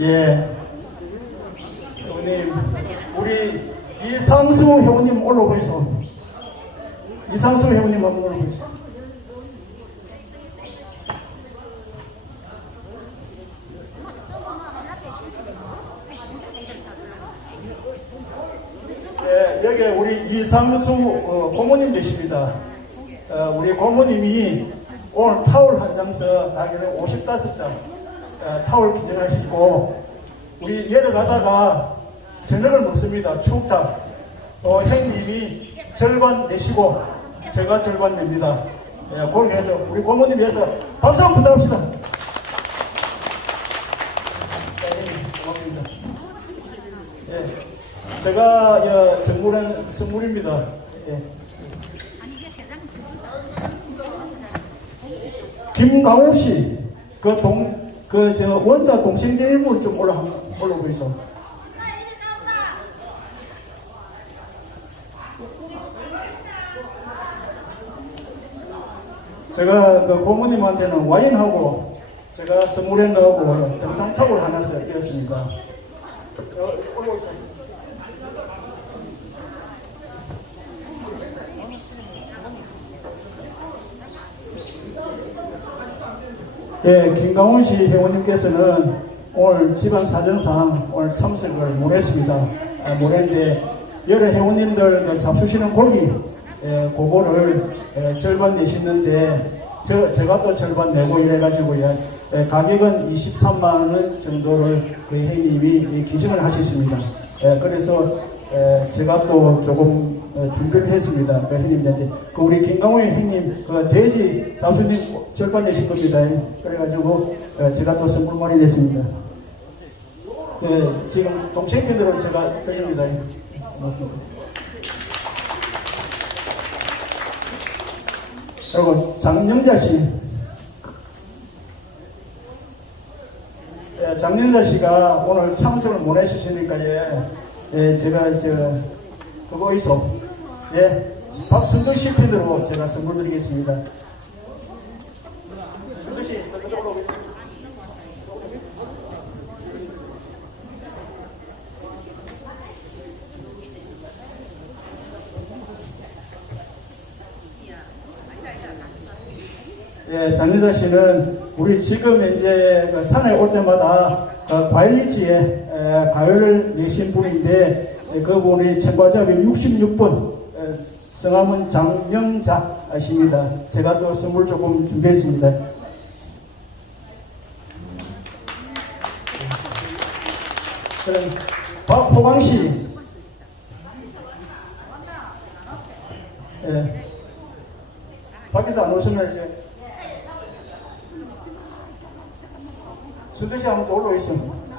예. 회원님, 우리 이상수 회원님 올라오고 있어. 이상수 회원님 한번 올라오고 있어. 예, 여기 우리 이상수 어, 고모님 계십니다. 어, 우리 고모님이 오늘 타월 한 장서 당연히 55장 어, 타월 기증하시고 우리 내려가다가 저녁을 먹습니다. 추우다. 어, 형님이 절반 내시고 제가 절반 냅니다. 예, 그렇게 해서 우리 고모님 위해서 박수 한번 부탁합시다. 네, 고맙습니다. 예, 제가 어, 정물한 선물입니다. 예. 김강우 씨, 그 동, 그 저 원자 동생 제일문 좀 올라 올라오고 있어. 제가 그 고모님한테는 와인하고 제가 선물한 거하고 등산탑을 하나 드렸습니다. 어, 올라오고 있어. 예, 김강훈 씨 회원님께서는 오늘 집안 사정상 오늘 참석을 못했습니다. 아, 못했는데 여러 회원님들 그 잡수시는 고기 예, 그거를 예, 절반 내시는데 저, 제가 또 절반 내고 이래가지고 예, 예, 가격은 23만 원 정도를 그 회원님이 기증을 하셨습니다. 예, 그래서 예, 제가 또 조금 어, 준비를 했습니다. 그 형님한테. 그 우리 김강호의 형님, 그 돼지 잡수님 절반 내신 겁니다. 그래가지고 어, 제가 또 선물 많이 냈습니다. 예, 지금 동생편으로 제가 드립니다. 고맙습니다. 그리고 장영자 씨. 예, 장영자 씨가 오늘 참석을 못 해주시니까 예, 예, 제가 저 그거 있어. 예, 박순덕 씨 편으로 제가 선물 드리겠습니다. 순덕 씨, 그쪽으로 올라오겠습니다. 예, 장유자 씨는 우리 지금 이제 그 산에 올 때마다 그 과일리치에 에, 과일을 내신 분인데 에, 그분이 책과잡이 66번 성함은 장영자십니다. 제가 또 선물 조금 준비했습니다. 그럼 박호광 씨. 예. 밖에서 안 오시면 이제 순대씨 한번 더 있어.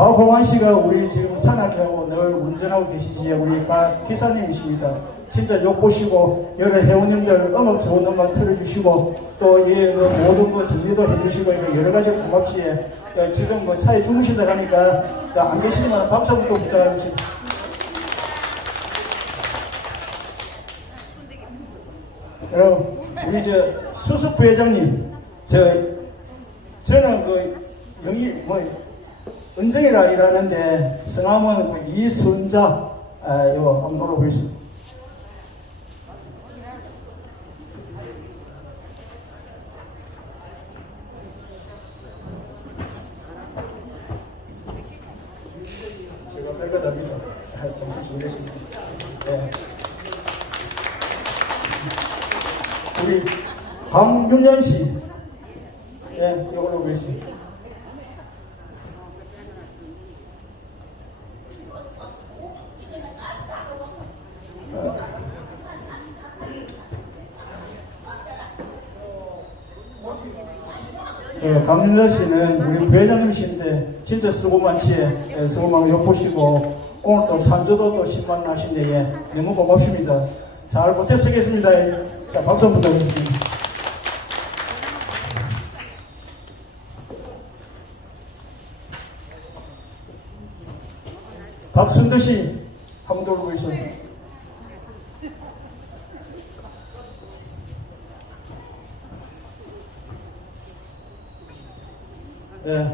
박홍환 씨가 우리 지금 산악회하고 늘 운전하고 계시지 우리 박 기사님이십니다. 진짜 욕 보시고 여러 회원님들 음악 좋은 음악 틀어주시고 또이 그 모든 거 정리도 해주시고 여러 가지 고맙지. 그 지금 뭐 차에 주무신다 하니까 그안 계시지만 박수 한번 또 부탁드립니다. 여러분, 우리 저 수석 부회장님, 저 저는 그 영희 뭐 은정이라 일하는데 성함은 그 이순자 아, 요 한번 물어보겠습니다. 네. 우리 강윤현 씨, 예, 이걸로 보겠습니다. 예, 강윤자 씨는 우리 부회장님이신데 진짜 수고 많지에 예, 수고 많이 엿보시고 오늘 또 찬조도 또 신만 하신데 예, 너무 고맙습니다. 잘 버텨쓰겠습니다. 예. 자 박수 한번 부탁드립니다. 박순도 씨 한번 돌고 있어요. 예,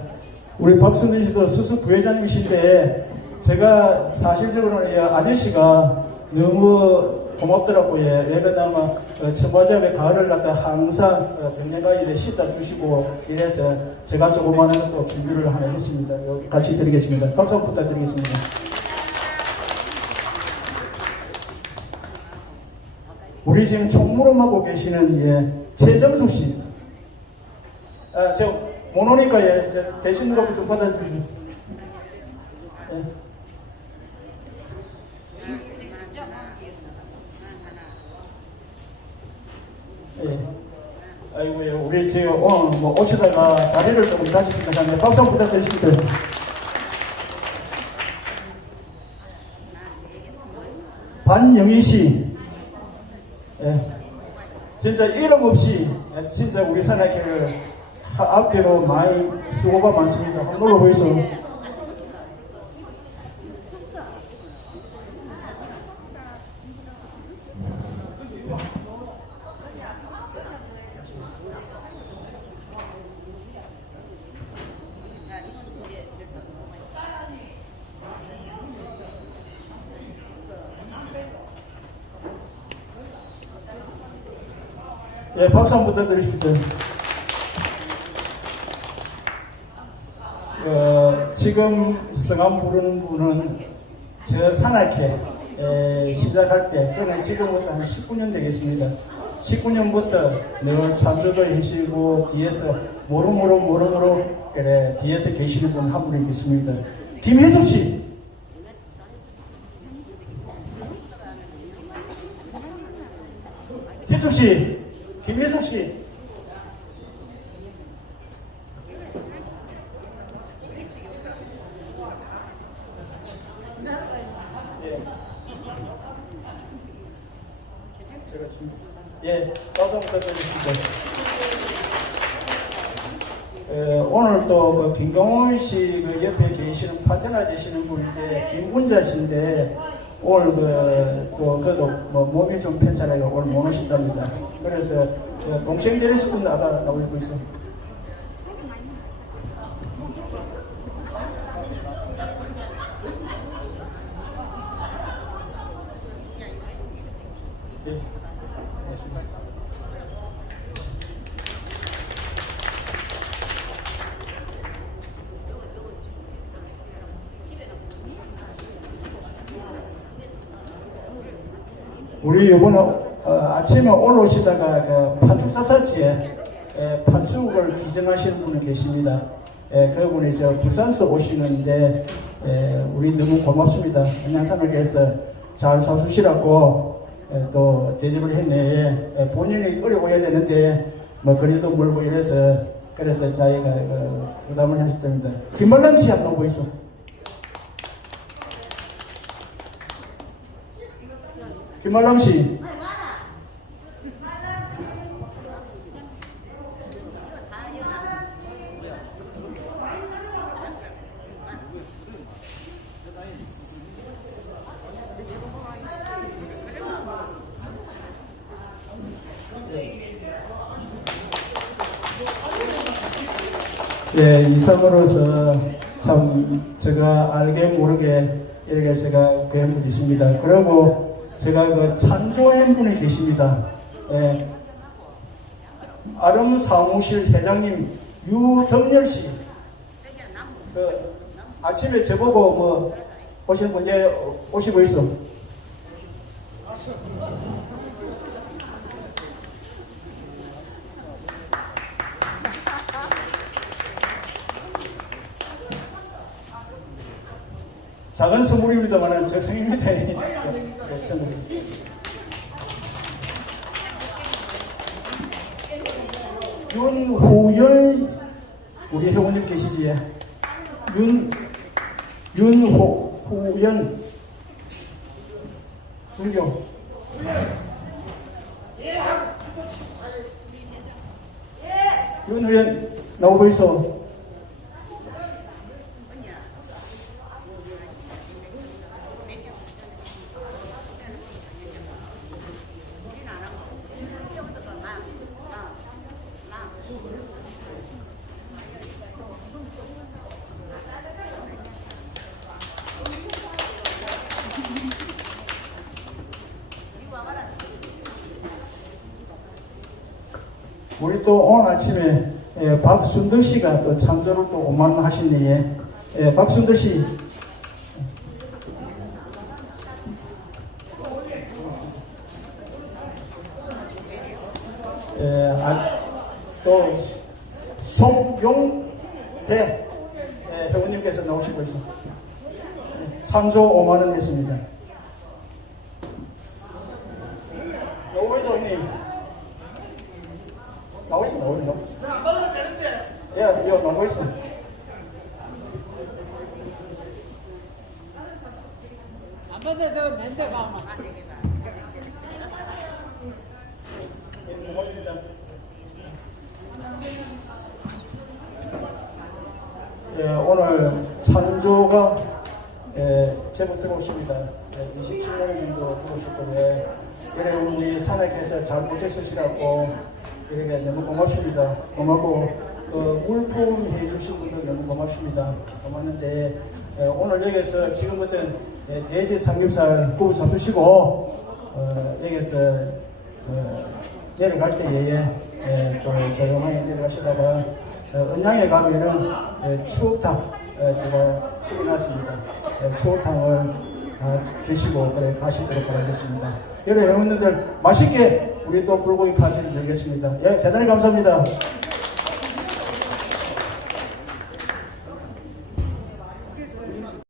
우리 박순도 씨도 수습 부회장님이신데 제가 사실적으로는 이 아저씨가 너무 고맙더라고요. 왜냐면 어, 처바잡의 가을을 갖다 항상 어, 백년가위에 씻다 주시고 이래서 제가 조그마한 또 준비를 하나 했습니다. 같이 드리겠습니다. 박수 부탁드리겠습니다. 우리 지금 총무름하고 계시는 예, 최정숙 씨. 아, 제가 못 오니까 예, 이제 대신으로 좀 받아주시죠. 예. 예. 아이고요, 우리 지금 오늘 뭐 오시다가 다리를 조금 것 같은데 박수 한번 부탁드리십니다. 반영희 씨. 예. 진짜 이름 없이 예, 진짜 우리 산악회를 앞뒤로 많이 수고가 많습니다. 한번 눌러보이소. 예, 박수 한번 부탁드리십시오. 어, 지금 성함 부르는 분은 저 산악회 에, 시작할 때, 그는 지금부터 한 19년 되겠습니다. 19년부터 늘 참조도 해주시고 뒤에서 모름모름 모름모름 그래 뒤에서 계시는 분 한 분이 계십니다. 김혜숙 씨. 희숙 씨, 김희숙 씨. 예. 제가 준 예, 박수 부탁드리겠습니다. 에, 오늘 김경훈 씨그 옆에 계시는 파트너 되시는 분인데 김군자 씨인데 오늘 그또 그래도 뭐 몸이 좀 편찮아요 오늘 못 오신답니다. 그래서 그 동생 되실 분 아까 나오고 있어. 예, 고맙습니다. 우리 요번에 어, 아침에 올라오시다가 그 파죽 잡사치에 에, 파죽을 기증하시는 분이 계십니다. 에, 그분이 저 부산서 오시는데 에, 우리 너무 고맙습니다. 안양산을 위해서 잘 사주시라고 에, 또 대접을 했네. 에, 본인이 어려워야 되는데 뭐 그래도 멀고 이래서 그래서 저희가 그 부담을 하셨답니다. 김말람 씨 한번 보이소. 김말람 씨. 예, 이상으로서 참 제가 알게 모르게 이렇게 제가 있습니다. 그리고 제가 그 찬조한 분이 계십니다. 예, 아름 사무실 회장님 유덕열 씨. 그 아침에 저보고 뭐 오신 분, 예, 오시고 있어. 작은 선물입니다만은 제. 네, 저는. 윤호연 우리 회원님 계시지? 윤 윤호 호연 불교 윤호연 나오고 있어. 우리 또 오늘 아침에 예, 박순덕 씨가 또 참조를 또 오만하시네. 예, 박순덕 씨. 예, 아, 또 송용대 예, 회원님께서 나오시고 있습니다. 예, 참조 5만 원 했습니다. 여기서 형님 나오시 나오시 나오시. 예, 이거 나오고 있어. 안 받아도 예. 예, 오늘 산조가 예, 제법 들어오십니다. 예, 27년 정도 들어오셨고, 예, 이래 우리 산악회에서 잘 못했으시라고 이렇게 너무 고맙습니다. 고맙고, 그 물품 해주신 분들 너무 고맙습니다. 고맙는데, 예, 오늘 여기서 지금부터 예, 돼지 삼겹살 구워 잡수시고, 어, 여기서 어, 내려갈 때에 예, 또 조용하게 내려가시다가 어, 은양에 가면은 예, 추억탕 어, 제가 준비해놨습니다. 예, 추억탕을 다 드시고 그래 가시도록 바라겠습니다. 여러 회원님들 맛있게 우리 또 불고기 파티를 드리겠습니다. 예, 대단히 감사합니다.